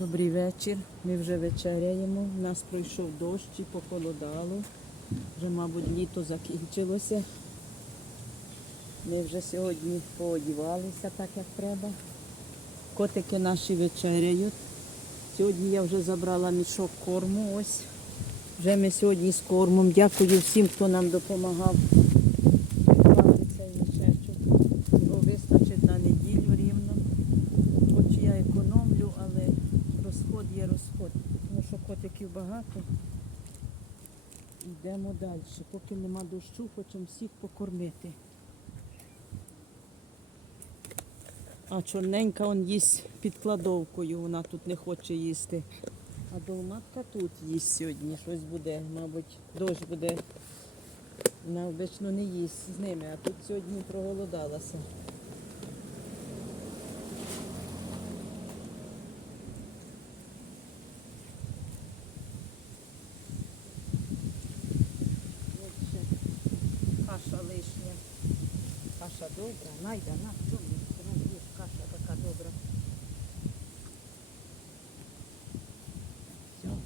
Добрий вечір. Ми вже вечеряємо. У нас пройшов дощ і похолодало. Вже, мабуть, літо закінчилося. Ми вже сьогодні поодівалися так, як треба. Котики наші вечеряють. Сьогодні я вже забрала мішок корму. Ось. Вже ми сьогодні з кормом. Дякую всім, хто нам допомагав є. Тому що котиків багато. Йдемо далі. Поки нема дощу, хочемо всіх покормити. А чорненька он їсть під кладовкою, вона тут не хоче їсти. А долматка тут їсть сьогодні. Щось буде, мабуть, дощ буде. Вона обично не їсть з ними, а тут сьогодні проголодалася. Каша лишня. Каша добра, найда, на, чому?